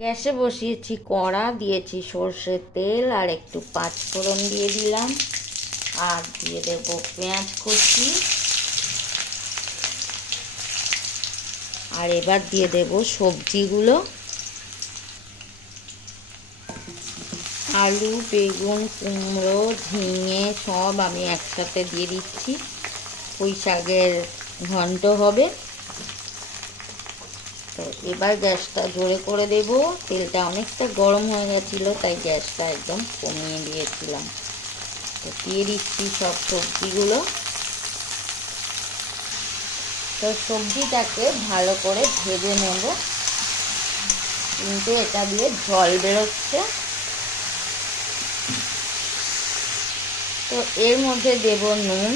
গ্যাসে বসিয়েছি কড়া, দিয়েছি সর্ষের তেল আর একটু পাঁচফোড়ন দিয়ে দিলাম, আর দিয়ে দেব পেঁয়াজ কুচি, আর এবার দিয়ে দেব সবজিগুলো। আলু, বেগুন, কুমড়ো, ঝিঙে সব আমি একসাথে দিয়ে দিচ্ছি। পুঁই শাকের ঘন্ট হবে। তো এবার গ্যাসটা জোরে করে দেব। তেলটা অনেকটা গরম হয়ে গেছিলো, তাই গ্যাসটা একদম কমিয়ে দিয়েছিলাম। তো দিয়ে দিচ্ছি সব সবজিগুলো। তো সবজিটাকে ভালো করে ভেজে নেব, কিন্তু এটা দিয়ে জল বেরোচ্ছে। তো এর মধ্যে দেব নুন,